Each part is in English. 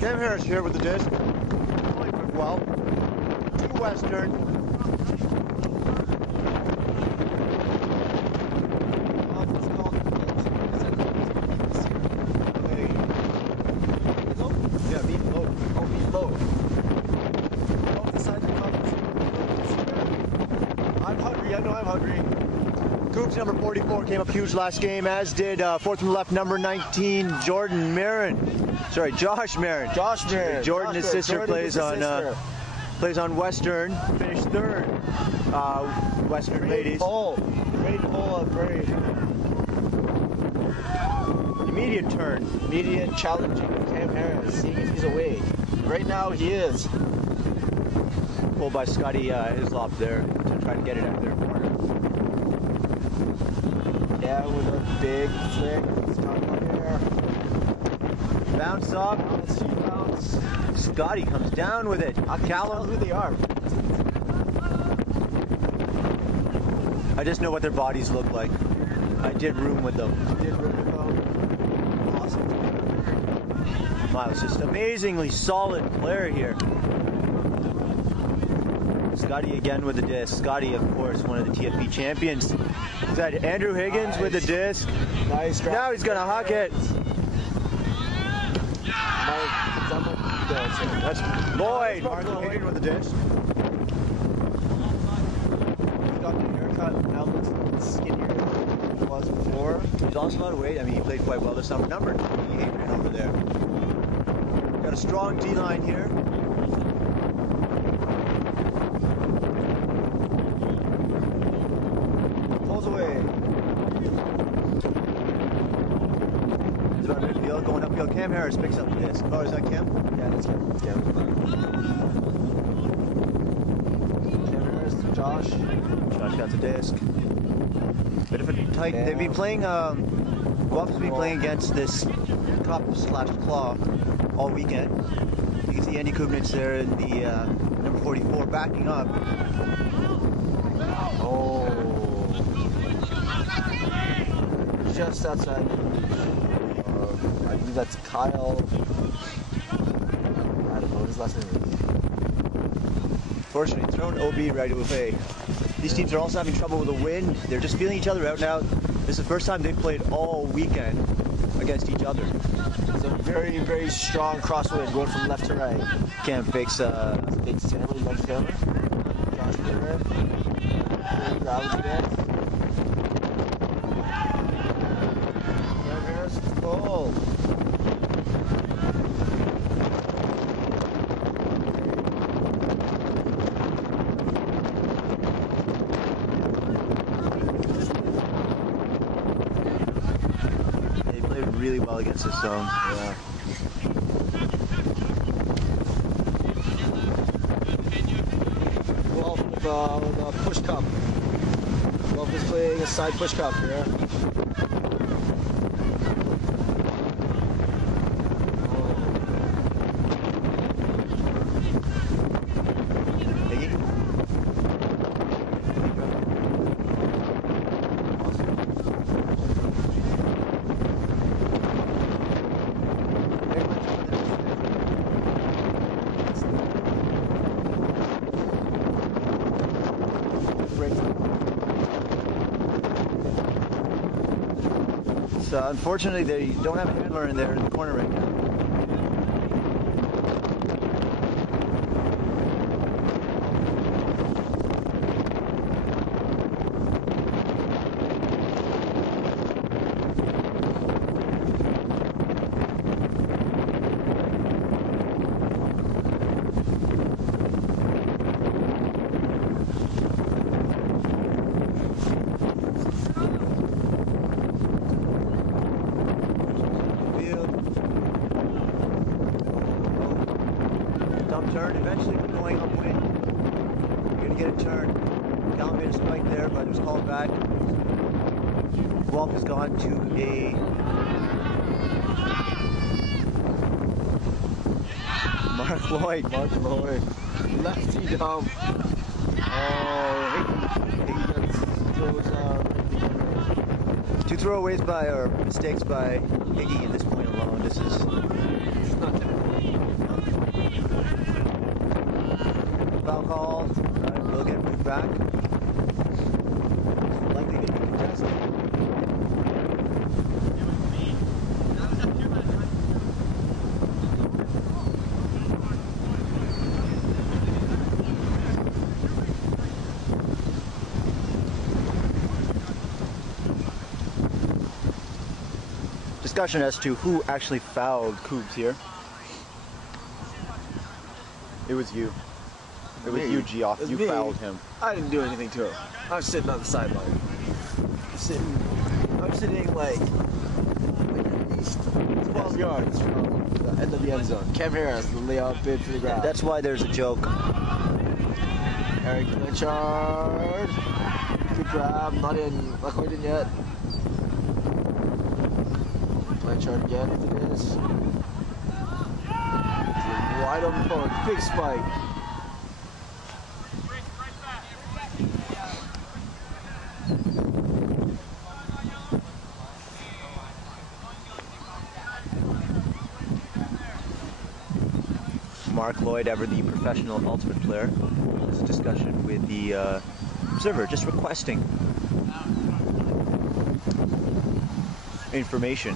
Cam Harris here with the disc. Going quick well. To Western. Yeah, beat low. Oh, beat low. I'm hungry. I know I'm hungry. CUUC number 44 came up huge last game, as did fourth from the left, number 19, Josh Marin. Josh Marin. Jordan, his sister, plays on Western. Finished third. Western ladies. Great pull, very Immediate turn. immediate challenging Cam Harris, seeing if he's awake. Right now he is. Pulled by Scotty Hislop there to try to get it out of their corner. Yeah, with a big flick. He's coming up here. Bounce up. Bounce. Scotty comes down with it. I can't tell who they are. I just know what their bodies look like. I did room with them. Awesome. Miles, just amazingly solid player here. Scotty again with the disc. Scotty, of course, one of the TFP champions. Is that Andrew Higgins with the disc? Nice. Now he's gonna huck it. That's Lloyd. Mark Higgins with the disc. He got the haircut. Now looks skinnier than he was before. He's lost a lot of weight. I mean, he played quite well this summer. Number 28 right over there. Got a strong D line here. Pulls away. He's about midfield, going upfield. Cam Harris picks up the disc. Oh, is that Cam? Yeah, that's Cam. Cam Harris to Josh. Josh got the disc. Bit of a tight. They've been playing. Guelph's been playing against this cup/claw all weekend. You can see Andy Kubnitz there in the number 44 backing up. Oh. Just outside. I believe that's Kyle. I don't know what his last name is. Fortunately, thrown OB right away. These teams are also having trouble with the wind. They're just feeling each other out now. This is the first time they've played all weekend against each other. It's a very, very strong crosswind going from left to right. Cam fakes Big Stanley, left Stanley. Josh Miller. Grabs again. Cam Harris is full. really well against this zone. Yeah. Well, the push cup. Well, is playing a side push cup here. So unfortunately, they don't have a handler in there in the corner right now. Turn, eventually going upwind. You're going to get a turn. Callum made a spike there, but it was called back. Guelph has gone to a Mark Lloyd. Lefty dump. He throws two throwaways by, or mistakes by Higgy at this point alone. This is not typical. Foul called. Will get moved back. Likely going to be contested. Discussion as to who actually fouled CUUC here. It was you. It was you, Geoff. You fouled him. I didn't do anything to him. I was sitting on the sideline. I'm sitting like at least 12 yards from the end of the end zone. Cam Harris, the layout bid for the grab. That's why there's a joke. Eric Blanchard. Good grab. Not quite in yet. Blanchard again, if it is. Wide open forward. Big spike. Mark Lloyd, ever the professional ultimate player. There's a discussion with the observer, just requesting information.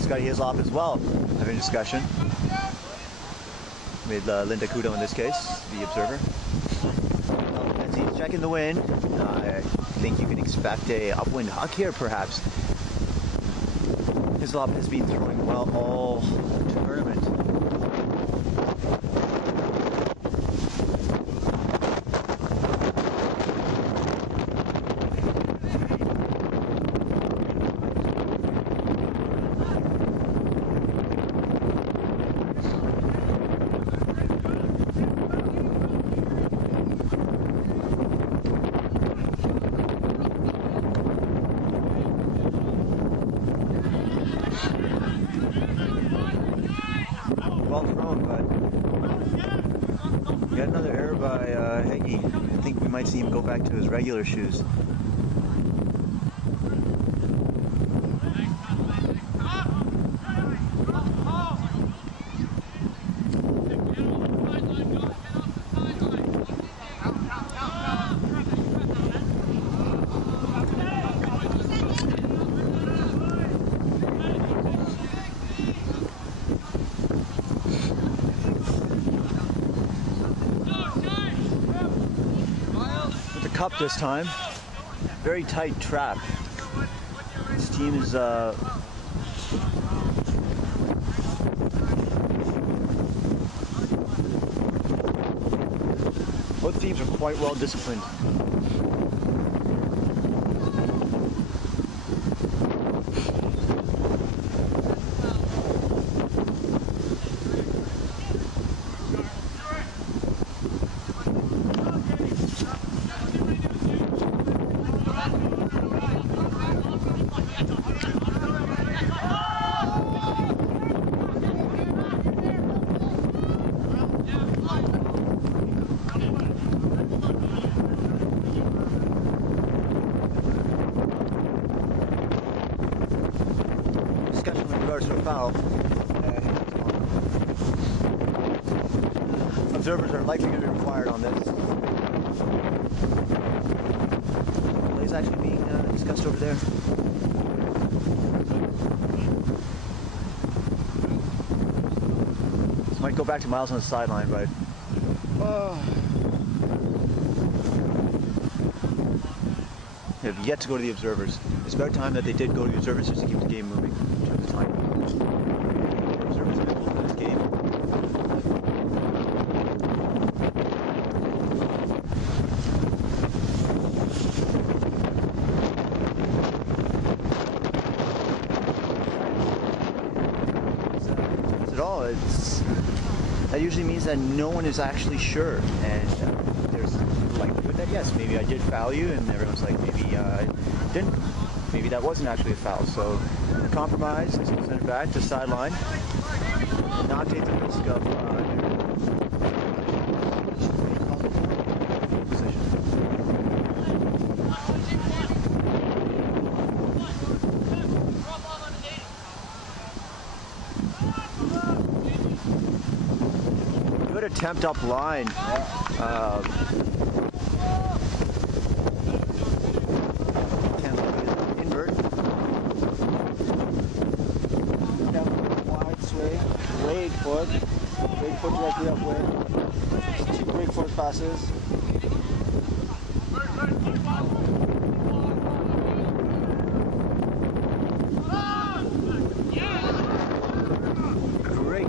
Scotty Hislop as well, having a discussion with Linda Kudo in this case, the observer. As he's checking the wind, I think you can expect a upwind huck here, perhaps. Hislop has been throwing well all tournament. Well thrown, but we got another error by Heggie. I think we might see him go back to his regular shoes. Cup this time. Very tight trap. This team is both teams are quite well disciplined. Discussion with regards to a foul. Observers are likely going to be required on this. Play is actually being discussed over there. This might go back to Miles on the sideline, but they have yet to go to the observers. It's about time that they did go to the observers just to keep the game moving in terms of time. The observers are involved in this game. That's at all. That usually means that no one is actually sure, and there's likelihood that yes, maybe I did foul you, and everyone's like, maybe I didn't. Maybe that wasn't actually a foul. So the compromise is to send it back to sideline, and not take the risk of position. attempt up line. Invert. Wide swing, great foot directly upwind. Two great force passes. Great.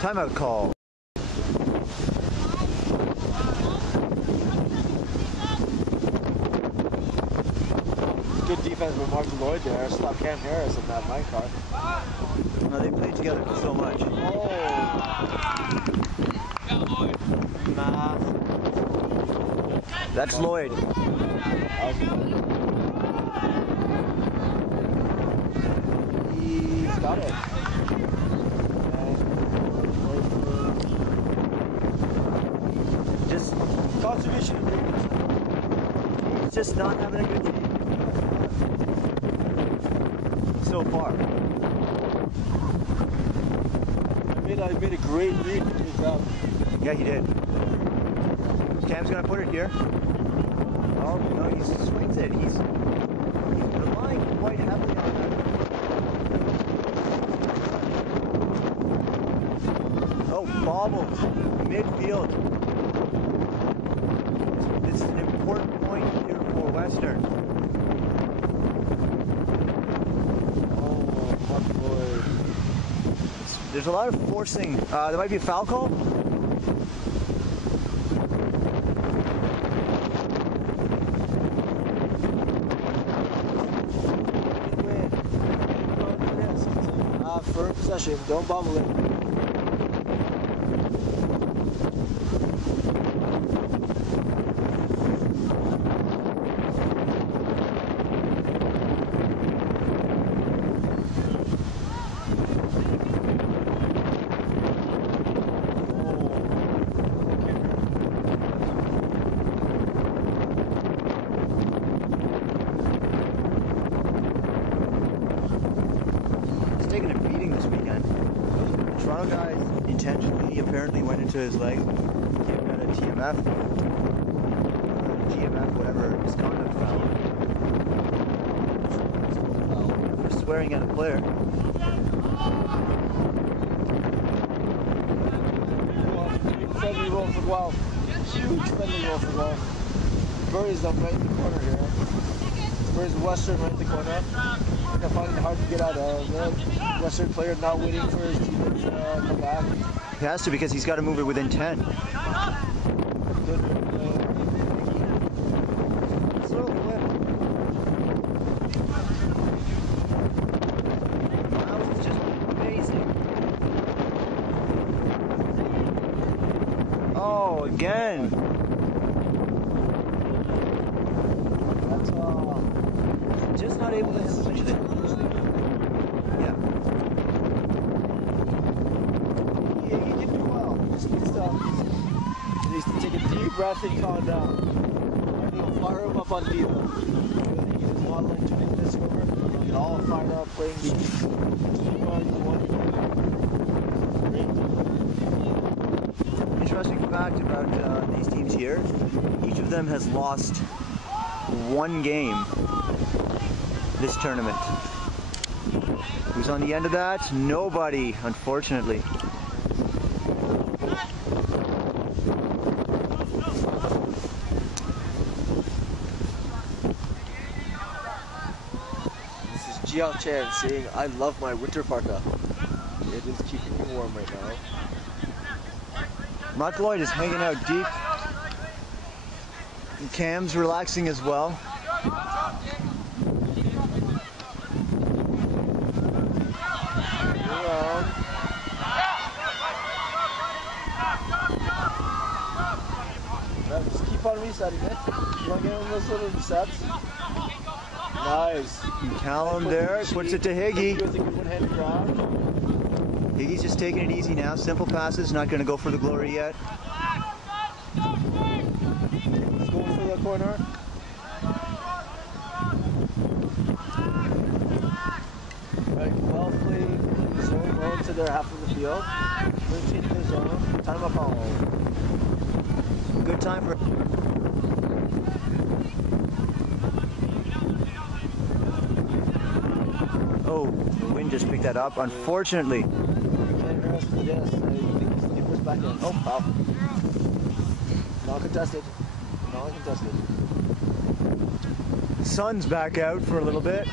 Timeout call. Good defense by Mark Lloyd there. Stop Cam Harris in that minecart. No, they played together so much. Oh. Nah. That's Lloyd. He's got it. Just Conservation agreement. he's just not having a good game so far. I made a great read. Good job. Yeah, he did. Cam's gonna put it here. Oh no, he swings it. He's relying quite heavily on that. Oh, bobbled midfield. This is an important point here for Western. There's a lot of forcing. There might be a foul call. Firm possession. Don't bobble it. Taking a beating this weekend. The Toronto guys intentionally apparently went into his leg. He got a TMF, GMF, whatever, misconduct foul. They're swearing at a player. Friendly roll for Guelph. Huge friendly roll for Guelph. Murray's up right in the corner here. Murray's Western right in the corner. I find it hard to get out of. Western player not waiting for his teammates to come back. He has to because he's got to move it within 10. Good. Slow flip. That was just amazing. Oh, again. That's Just not able to hit it. Yeah. Yeah, he did well. Just needs to take a deep breath and calm down. And he'll fire him up on Diva. I think he was modeling turning this over. Get all fired up, playing Interesting fact about these teams here, each of them has lost one game this tournament. Who's on the end of that? Nobody, unfortunately. This is Jiao Chan saying, I love my winter parka. It is keeping me warm right now. Mark Lloyd is hanging out deep. And Cam's relaxing as well. Just keep on resetting it. You want to get in those little resets? Nice. And Callum there puts it to Higgy. With a good one-handed ground. Higgy's just taking it easy now. Simple passes, not going to go for the glory yet. He's going for the corner. their half of the field. Rotate their zone. Time up all. Good time for. Oh, the wind just picked that up. Unfortunately. Can't hear us with the disc. I think it's the back in. Oh, foul. Non-contested. Non-contested. Sun's back out for a little bit.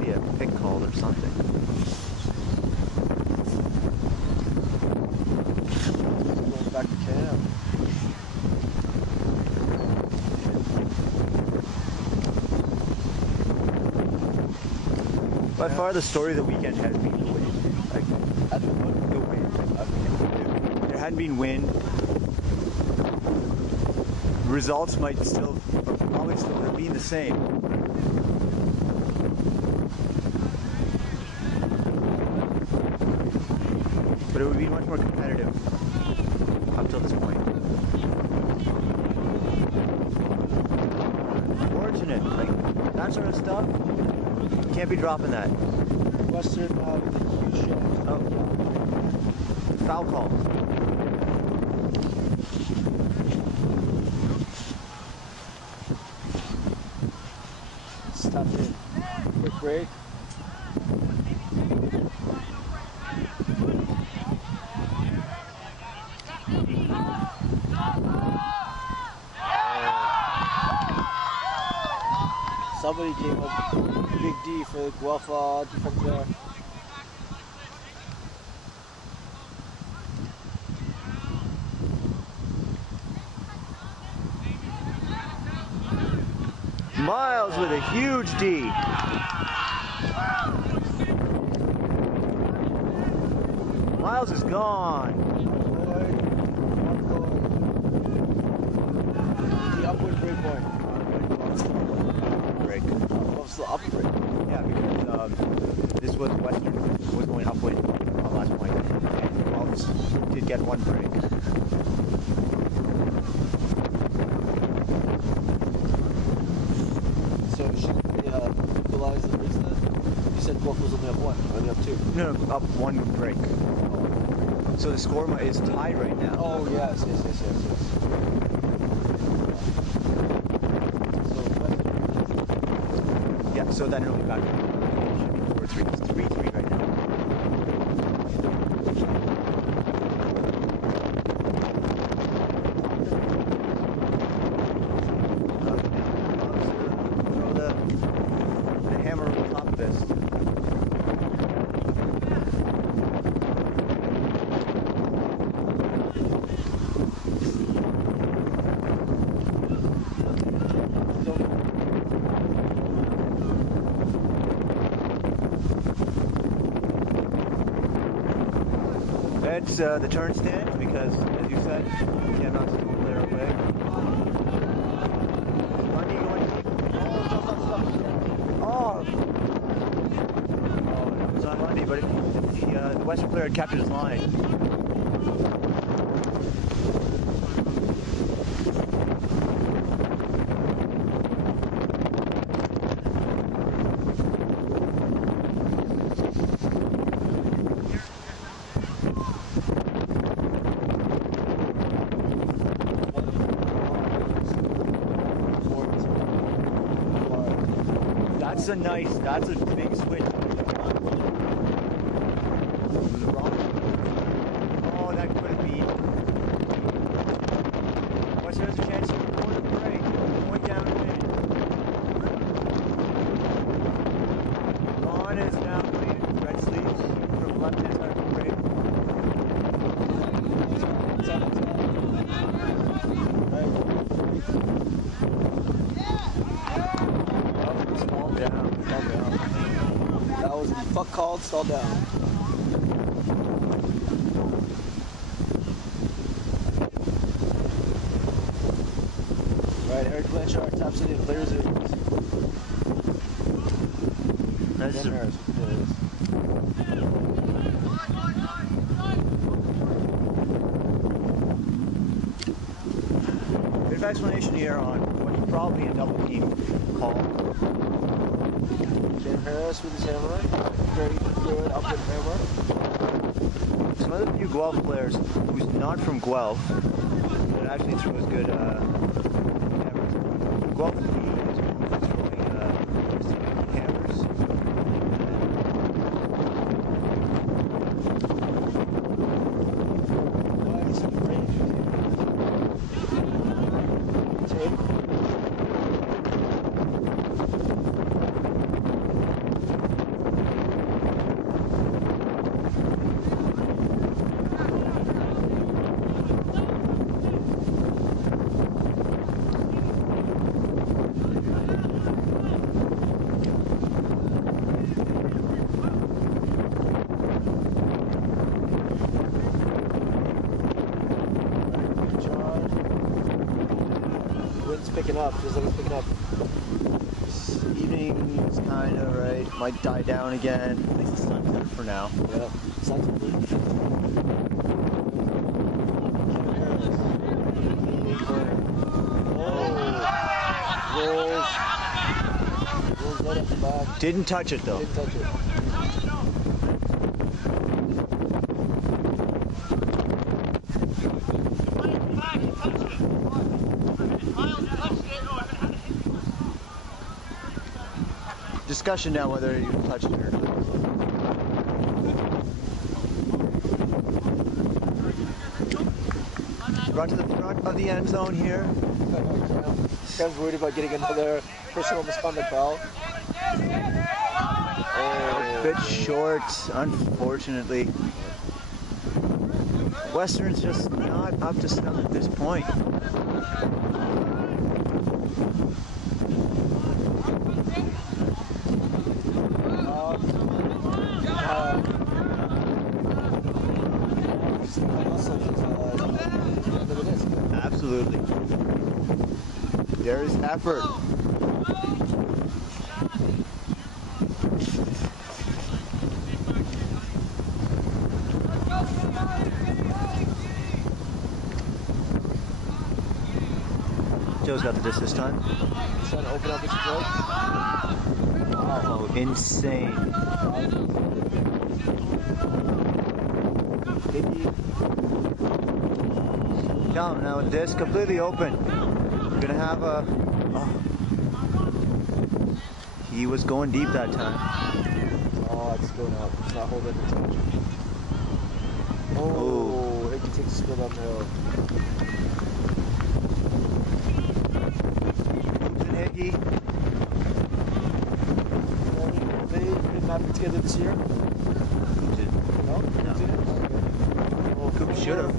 Be a pick called or something. Going back to camp. By far the story of the weekend has been the wind. Like, the wind. There hadn't been wind. Results might still, or probably still have been the same. But it would be much more competitive up till this point. Unfortunate. Like, that sort of stuff, can't be dropping that. Western with a huge shot. Oh. Foul call. Stop in. Quick break. Somebody came up, big D for the Guelph defense there. Miles with a huge D. Miles is gone. The upward break point. Break. What's the up break? Yeah, because this was Western was going upwind on last point. And Miles did get one break. So should they equalize the breaks then? You said Guelph was only up one, or they up two? No, up one break. So the score is tied right now. Oh yes. Yeah, so then it'll be back. It should be 4-3. It's 3-3 right now. Throw the hammer on top of this. It's the turn stand because, as you said, you cannot steal the player away. Lundy going to... Oh! Oh, it was on Lundy, but the Western player had captured his line. That's a big switch. Oh, that could have been. What's there's a chance of a break. Point downwind. Ron is now clean. Red sleeves from left hand side of the break. Stall down. That was fuck called, stall down. Right, Eric Blanchard taps it in, players it. That's bit of explanation here on what probably a double team call. Cam Harris with his hammer. Very good up and hammer. Some of the few Guelph players who's not from Guelph that actually threw as good hammers. Guelph is throwing hammers. Picking up, feels like it's picking up. This evening's kind of right. Might die down again. At least the sun's out for now. Yep, sun's blue. Rolls right up the back. Didn't touch it though. Didn't touch it. Discussion now whether you touched it or not. Brought to the front of the end zone here. Cam's worried about getting another personal misconduct foul. A bit short, unfortunately. Western's just not up to snuff at this point. Absolutely. There is effort. Joe's got the disc this time. Trying to open up his throat. Oh, insane. Down now, disc completely open. We're gonna have a. Oh. He was going deep that time. Oh, it's going up. It's not holding it too much. Oh, Hickey takes a spin up the hill. Hickey. They didn't have it together this year? CUUC did. No? No. Well, CUUC should have.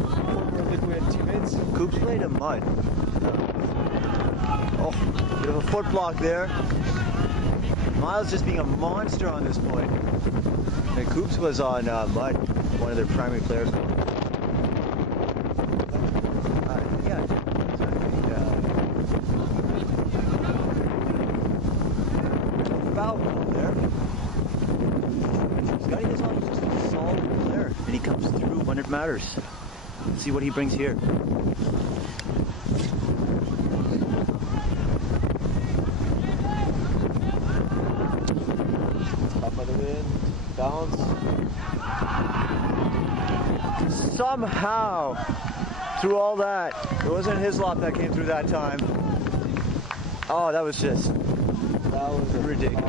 We had teammates. CUUC played a mud. Oh, bit of a foot block there. Miles just being a monster on this point. And CUUC was on mud, one of their primary players. Yeah, foul there. Scotty is on just a solid player, and he comes through when it matters. Let's see what he brings here. Up by the wind, bounce. Somehow, through all that, it wasn't his lot that came through that time. Oh, that was just ridiculous.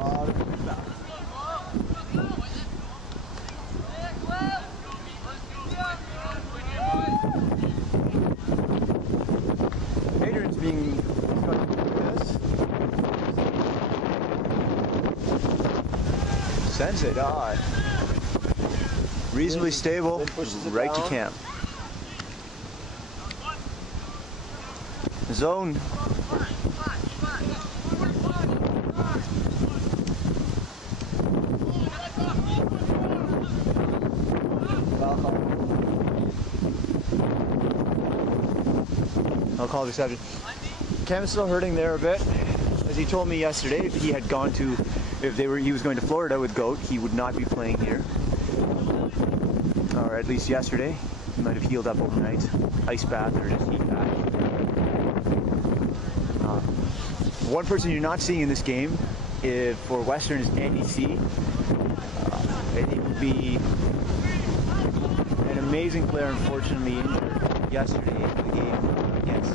Adrian's being sends it on. Reasonably stable, right to camp. Zone. I'll call the exception. Cam is still hurting there a bit. As he told me yesterday, if he had gone to, he was going to Florida with GOAT, he would not be playing here. Or at least yesterday. He might have healed up overnight. Ice bath or just heat bath. One person you're not seeing in this game for Western is Andy C. And he would be an amazing player, unfortunately injured yesterday in the game against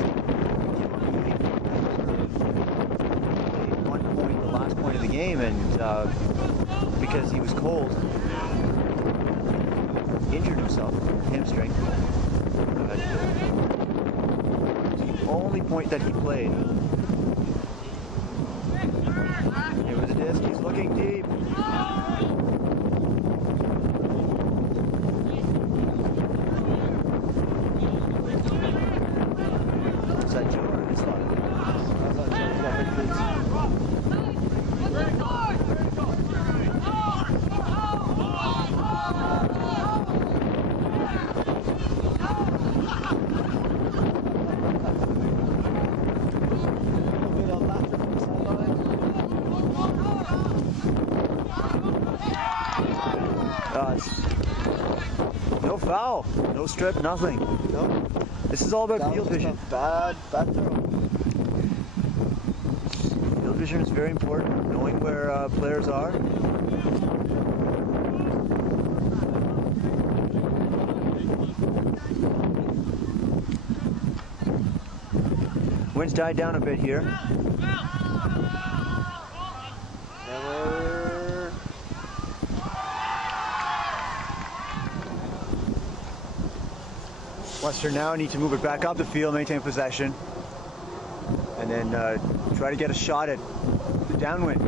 one point, the last point of the game, and because he was cold, injured himself, hamstring. The only point that he played. It was a disc. He's looking deep. Is that Joe or his father? I thought Joe got big boots. No foul, no strip, nothing. No. This is all about field vision. Bad throw. Field vision is very important, knowing where players are. Wind's died down a bit here. Western now need to move it back up the field, maintain possession, and then try to get a shot at the downwind.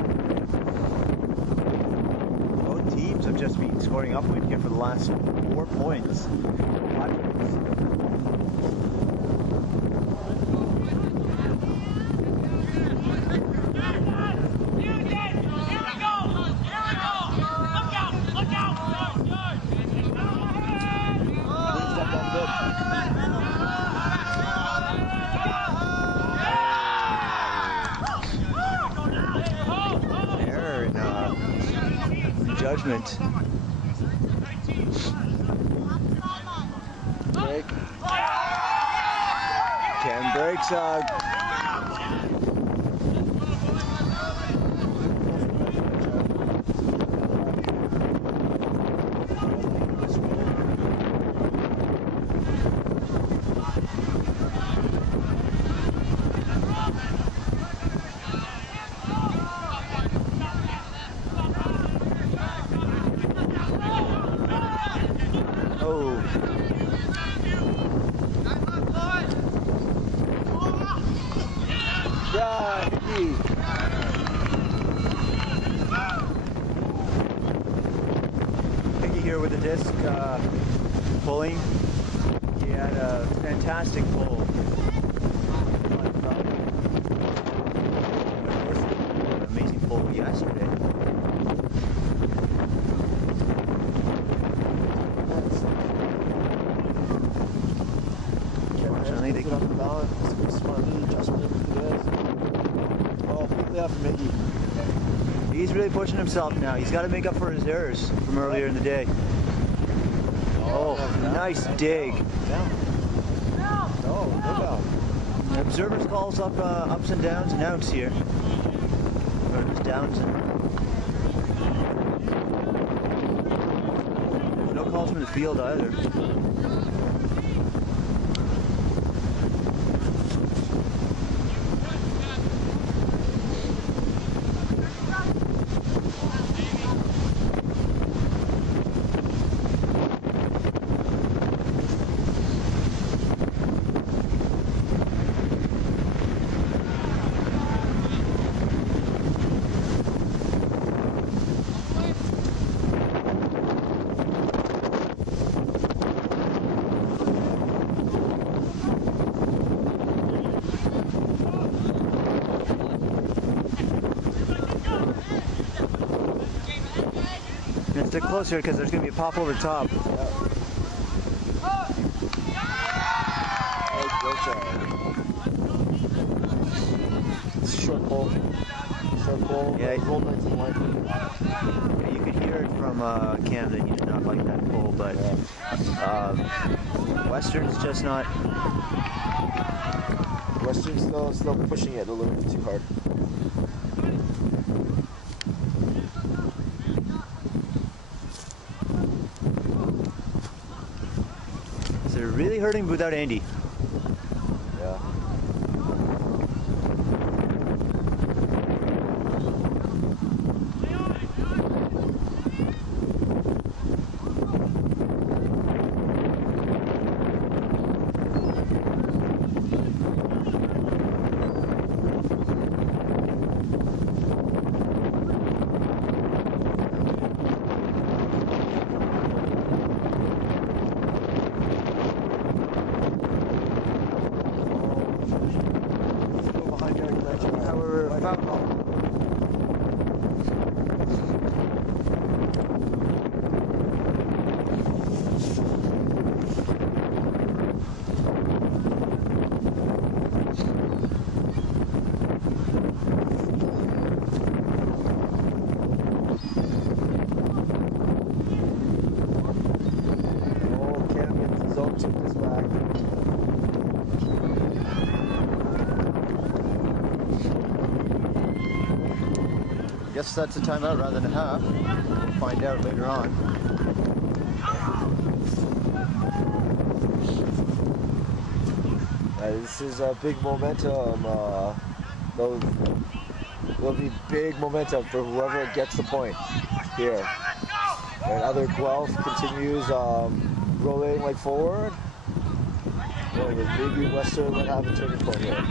Both teams have just been scoring upwind here for the last 4 points. Judgment. Break. Cam breaks here with the disc pulling. He had a fantastic pull. An amazing pull yesterday. Unfortunately, they off the balance. Smart adjustment. Oh, quickly after Mickey. He's really pushing himself now. He's got to make up for his errors from earlier in the day. Oh, nice dig. No doubt. The observers calls up ups and downs and outs here. Or just downs and... There's no calls from the field either. And stick closer because there's going to be a pop over the top. Short ball. Yeah, roll nice and wide. Yeah, you could hear it from Cam that he did not like that pull, but Western's just not. Western's still pushing it a little bit too hard. hurting without Andy. Yeah. Guess that's a timeout rather than a half. We'll find out later on. This is a big momentum. There'll be big momentum for whoever gets the point here. And other Guelph continues rolling like forward. Well, maybe Western will have a turning point here.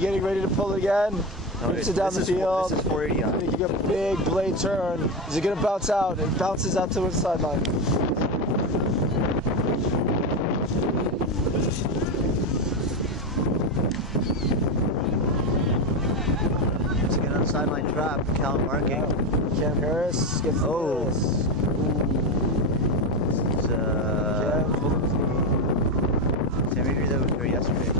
Getting ready to pull again. Puts it down the field. This is 480. Making a big blade turn. Is it going to bounce out? It bounces out to the sideline. Once again on sideline trap. Callum marking. Cam Harris gets this. This is same injury that was here yesterday.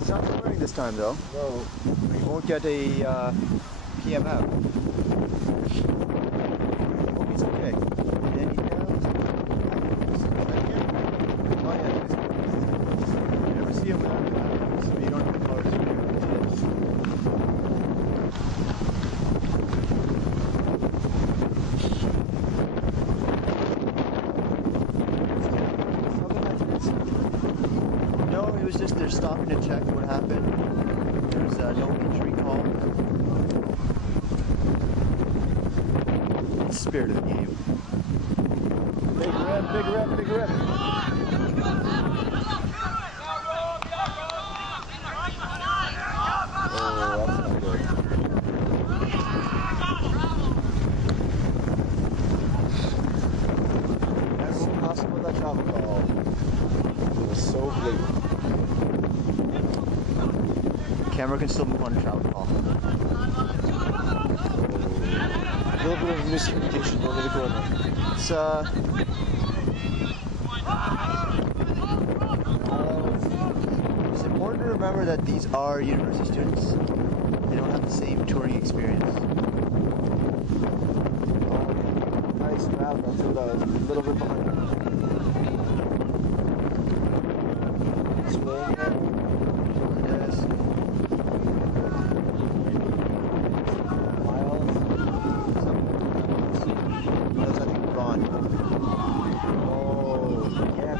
It's not swearing this time though. No. You won't get a PM out. Hope he's okay. Danny Downs. Oh yeah, you never see him without it, so you don't have to color No, it was just they're stopping to check what happened. There was no injury call. It's the spirit of the game. Big rip, big rip, big rip. Oh, that's not good. That's impossible with that travel call. It was so blatant. Camera can still move on a travel call. A little bit of miscommunication going to the corner. It's important to remember that these are university students. They don't have the same touring experience. Nice grab, that's what I was a little bit behind. Swing it. Yes.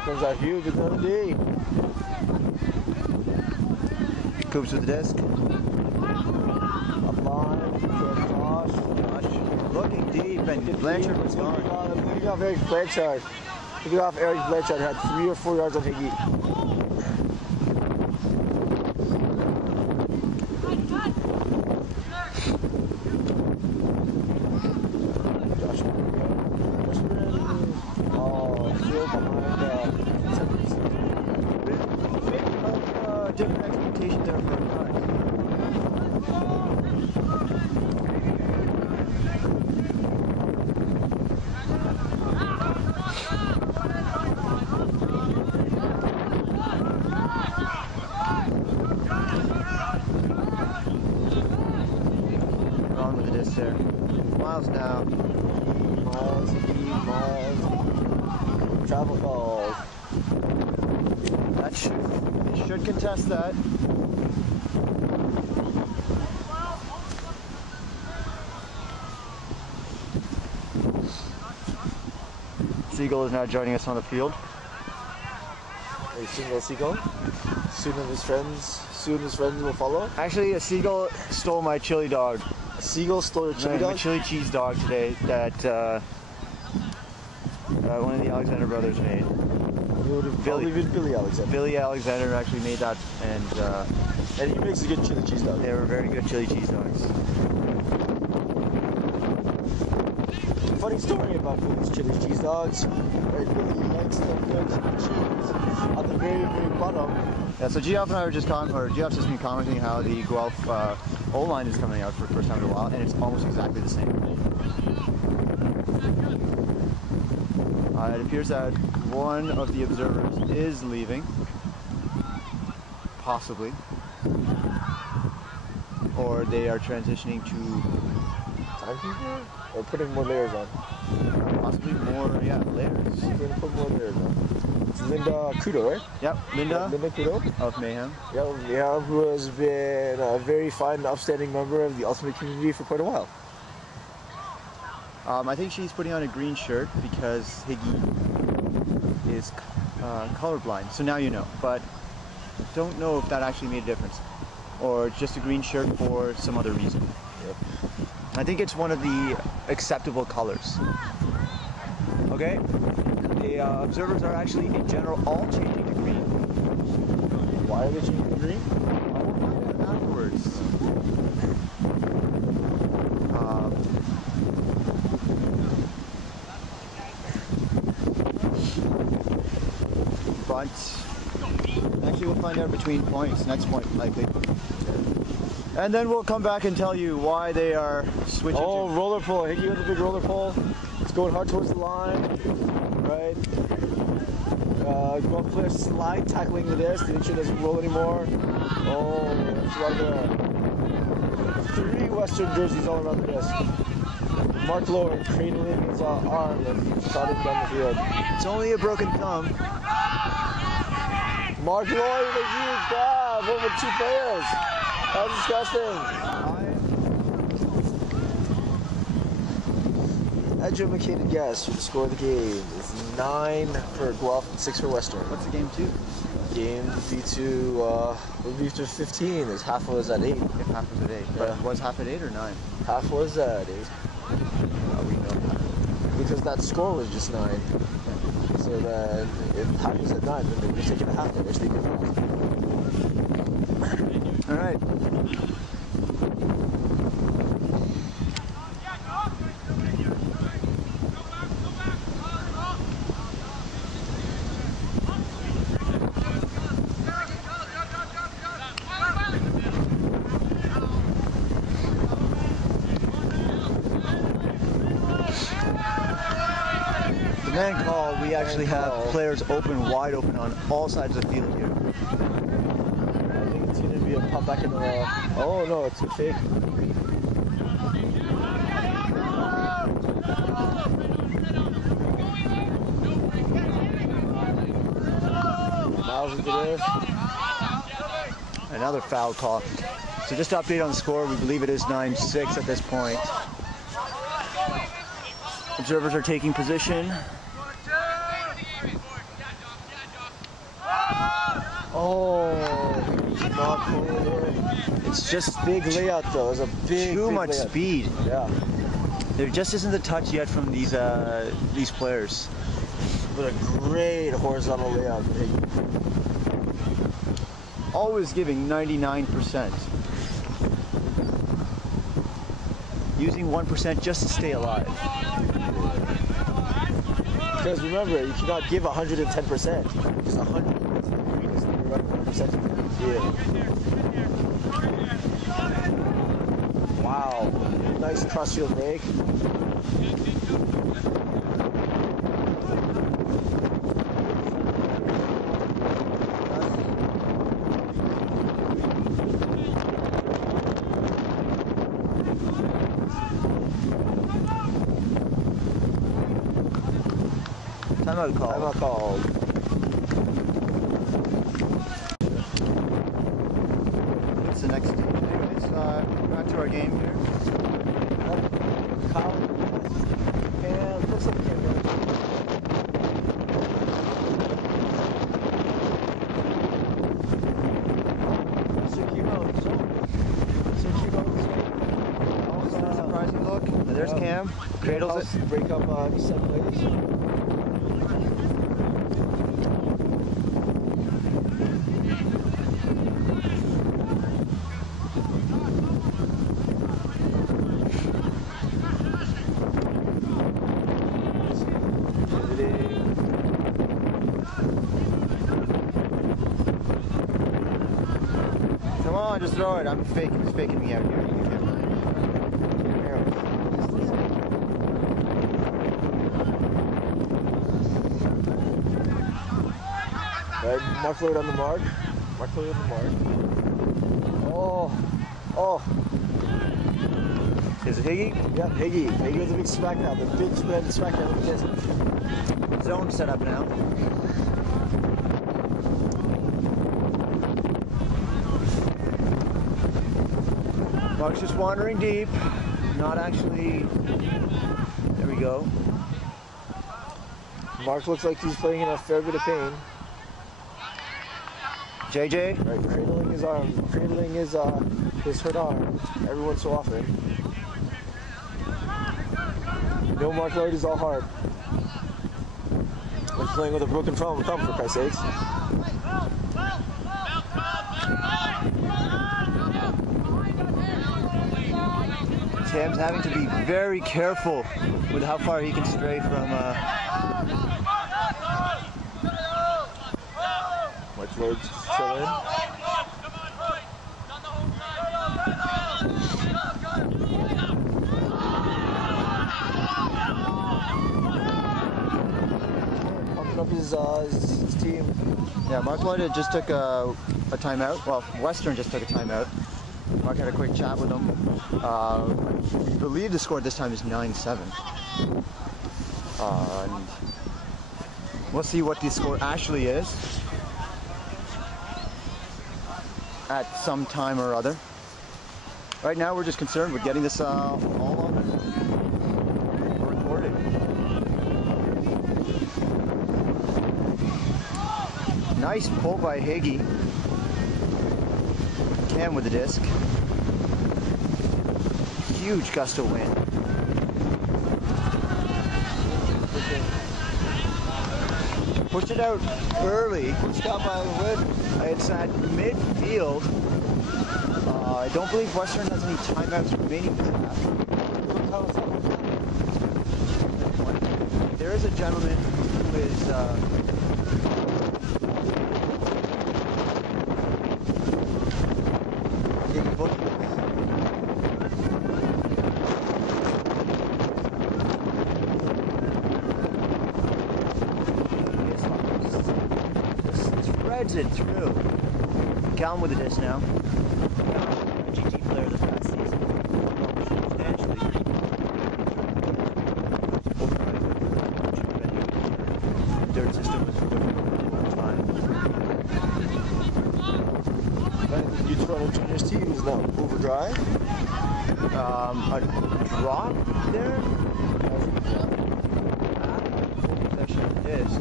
Comes out huge with another D. Coops with the disc. Up line, Josh. Looking deep, and Blanchard was gone. Looking off Eric Blanchard. Looking off Eric Blanchard had 3 or 4 yards on Higgy. Different expectations are for cars. on with the disc there. Miles now. Miles, miles. Travel calls. That should contest that. Seagull is now joining us on the field. A single seagull. Soon his friends will follow. Actually, a seagull stole my chili dog. A seagull stole your chili dog? My chili cheese dog today that one of the Alexander brothers made. It would have probably been Billy Alexander. Billy Alexander actually made that, and he makes a good chili cheese dog. They were very good chili cheese dogs. Funny story about Billy's chili cheese dogs. Right, Billy likes the good cheese at the very, very bottom. Yeah, so Geoff and I were just Geoff's just been commenting how the Guelph O-line is coming out for the first time in a while, and it's almost exactly the same. It appears that one of the observers is leaving, possibly, or they are transitioning to timekeeper or putting more layers on. Possibly more, layers. We're gonna put more layers on. It's Linda Kudo, right? Yep, Linda Kudo of Mayhem. Yeah, who has been a very fine and upstanding member of the Ultimate community for quite a while. I think she's putting on a green shirt because Higgy is colorblind. So now you know, but don't know if that actually made a difference, or just a green shirt for some other reason. Yep. I think it's one of the acceptable colors. Okay? The observers are actually, in general, all changing to green. Why are they changing to green? We'll find out afterwards. But actually, we'll find out between points. Next point, likely. And then we'll come back and tell you why they are switching. Oh, roller pole. Higgy with a big roller pole. It's going hard towards the line. Right. Guelph player slide, tackling the disc. The inch doesn't roll anymore. Oh, it's right there. 3 Western jerseys all around the disc. Mark Lower cradling his arm and trotting down the field. It's only a broken thumb. Mark Lloyd with a huge grab over 2 players. That's disgusting. Educated guess for the score of the game is 9 for Guelph and 6 for Western. What's the game to? Game would be to 15. As half was at 8. If half was at 8. But was half at 8 or 9? Half was at 8. We know that. Because that score was just 9. So then, if half was at 9, then they were taking a half there, which they could not. All right. The man call, we actually have players wide open on all sides of the field here. I think it's going to be a pop back in the wall. Oh no, it's a fake. Miles into this. Another foul call. So just to update on the score, we believe it is 9-6 at this point. Observers are taking position. Oh, not cool. It's just Big layout though. It's a too much layout. speed. Yeah. There just isn't the touch yet from these players. But a great horizontal layout. Always giving 99%. Using 1% just to stay alive. Because remember, you cannot give 110%. Because 100 is the greatest thing you're running 1% you can give. Wow. Nice cross-field break. Timeout call. Timeout called. What's the next stage? Anyways, back to our game here. Kyle, and looks like Cam Harris. Surprising look. There's Cam. Cradles it. Break up set plays. Come on, just throw it. I'm faking. He's faking me out here. Right, Mark Lloyd on the mark. Mark Lloyd on the mark. Oh. Is it Higgy? Yeah, Higgy. Higgy with a big smack now. The big smack now. Zone set up now. Mark's just wandering deep. Not actually. There we go. Mark looks like he's playing in a fair bit of pain. JJ? Right, cradling his arm, cradling his hurt arm every once so often. No, Mark Lloyd is all heart. He's playing with a broken thumb, for Christ's sakes. Cam's having to be very careful with how far he can stray from. Mark Lloyd's still in. Pumping up his team. Yeah, Mark Lloyd just took a timeout. Well, Western just took a timeout. Mark had a quick chat with him. I believe the score this time is 9-7. And we'll see what the score actually is at some time or other. Right now, we're just concerned with getting this all on recorded. Nice pull by Higgy. Cam with the disc. Huge gust of wind. Pushed it out early. Pushed out by the wind. It's at midfield. I don't believe Western has any timeouts remaining this half. There is a gentleman who is taking photos. Spreads it through. Callum with the disc now. A GT player this past season. Substantially. Dirt system was fine. You Toronto Juniors team is now overdrive. A drop there. Possession of the disc.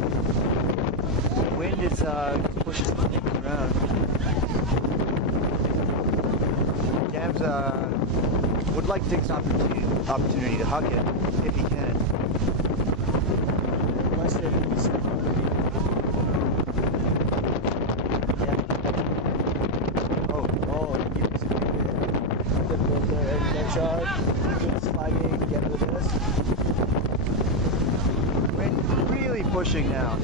The wind is pushing things around. Cam's would like to take this opportunity to hug it if he can. Wind really pushing now.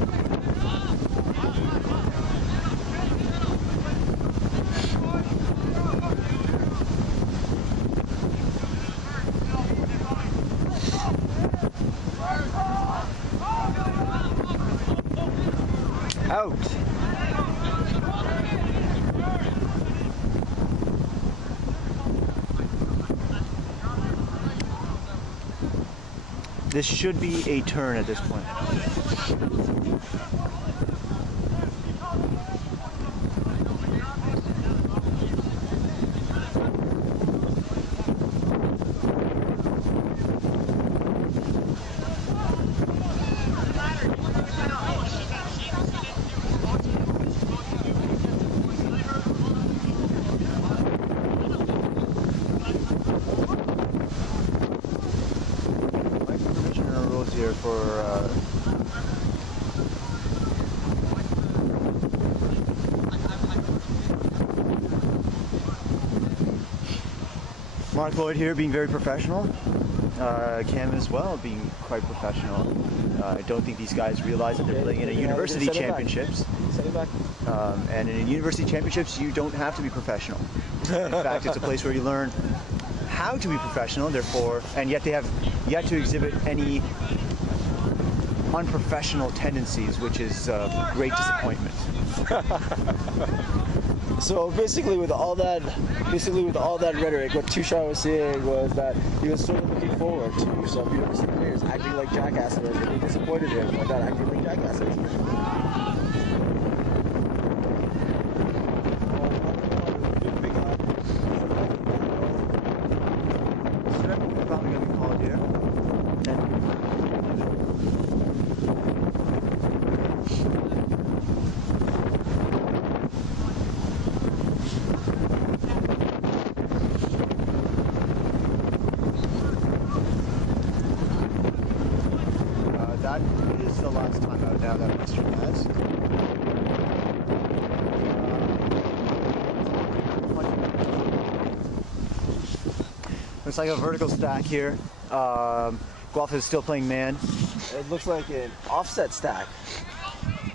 Out. This should be a turn at this point. Here for Mark Lloyd here being very professional. Cam as well being quite professional. I don't think these guys realize that they're playing in a university championships. And in university championships you don't have to be professional. In fact, it's a place where you learn how to be professional, therefore, and yet they have yet to exhibit any unprofessional tendencies, which is great disappointment. So basically with all that rhetoric, what Tushar was saying was that he was sort of looking forward to some university players acting like jackasses, and he disappointed him by not acting like jackasses. Probably going to be called here. That is the last time out now that Western has. Looks like a vertical stack here. Guelph is still playing man. It looks like an offset stack.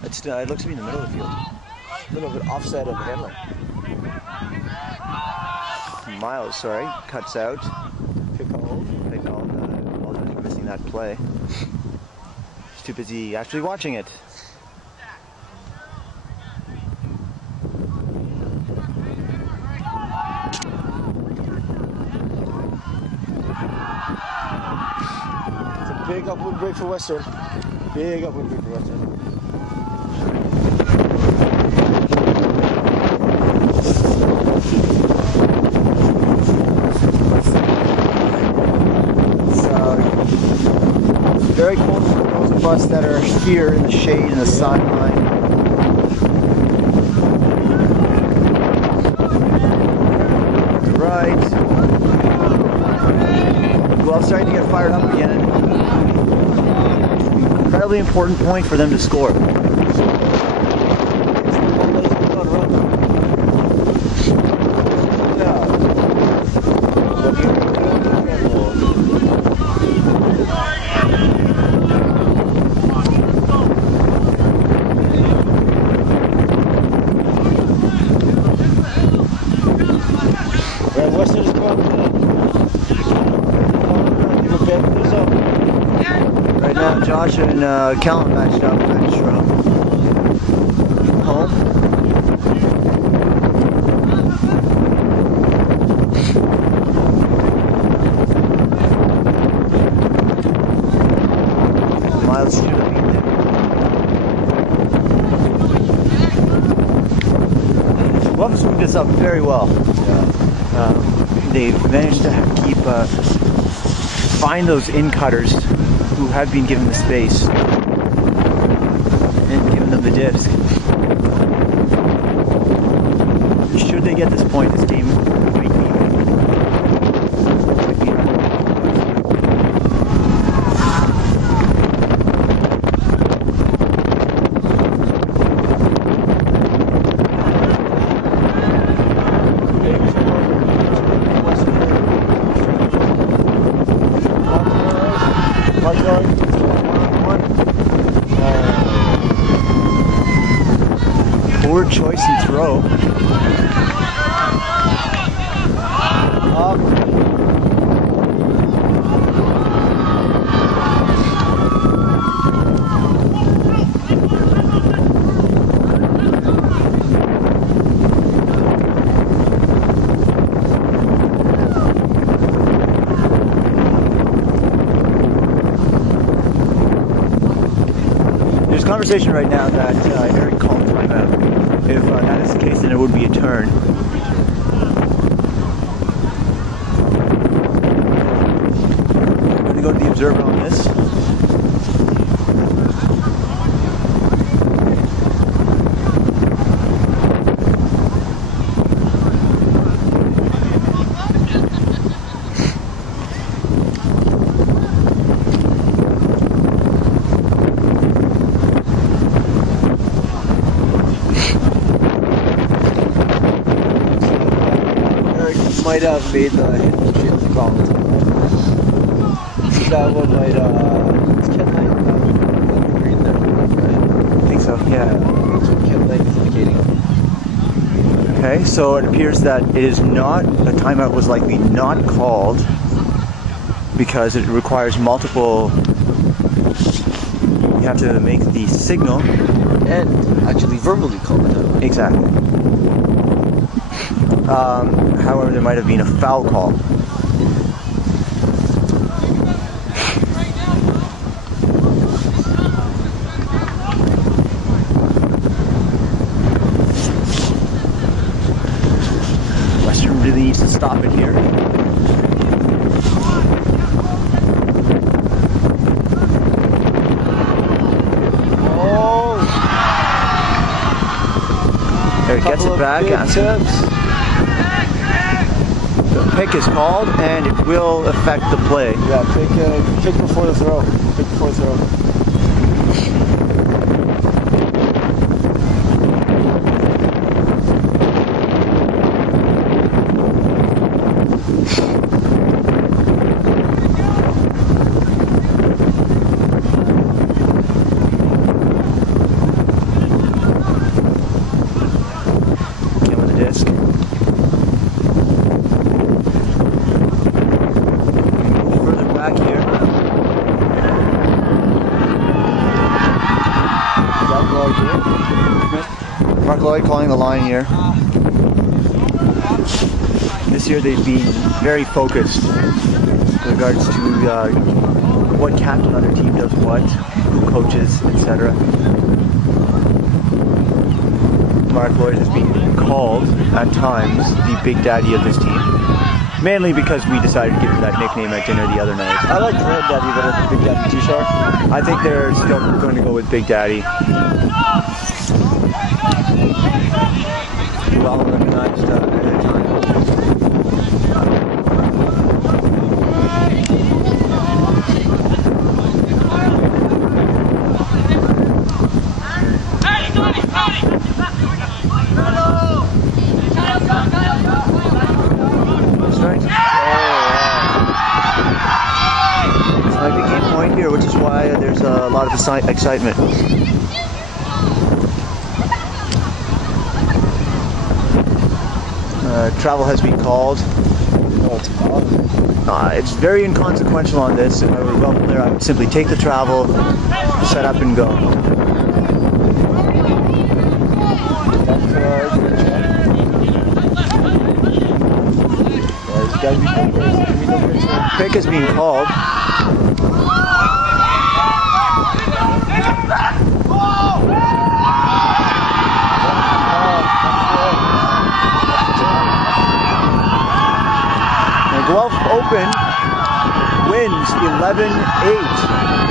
It looks to be in the middle of the field. A little bit offset of the handler. Miles, sorry, cuts out. Good call. They called Waldman missing that play. He's too busy actually watching it. It's a big upward break for Western. Big upward break for Western. Very close to those of us that are here in the shade in the sideline. Right. Well, starting to get fired up again. Incredibly important point for them to score. Right now, Josh and Callum matched up. Match from home. Miles to the lead there. Guelph has moved this up very well. They've managed to keep find those in-cutters who have been given the space and given them the disc. Should they get this point, this game might be poor choice and throw. Up. conversation right now that Eric called timeout. If that is the case, then it would be a turn. I'm going to go to the observer on this. Might have made the hidden shield call. That one might, it's Ken Knight, green there, right? I think so, yeah. That's what Ken Knight is indicating. Okay, so it appears that it is not, the timeout was likely not called because it requires multiple, you have to make the signal. And actually verbally call it out. Exactly. However, there might have been a foul call. Western really needs to stop it here. Oh! There, he gets it back. The pick is called, and it will affect the play. Yeah, pick before the throw. Pick before the throw. Get with the disc. Back here. Mark Lloyd calling the line here. This year they've been very focused with regards to what captain on their team does what, who coaches, etc. Mark Lloyd has been called at times the big daddy of this team. Mainly because we decided to give him that nickname at dinner the other night. I like Granddaddy better than Big Daddy Tushar. I think they're still going to go with Big Daddy. Well organized at a time. Here, which is why there's a lot of excitement. Travel has been called. It's very inconsequential on this. If I were a well player, I would simply take the travel, set up, and go. Pick is being called. Glove open wins 11-8.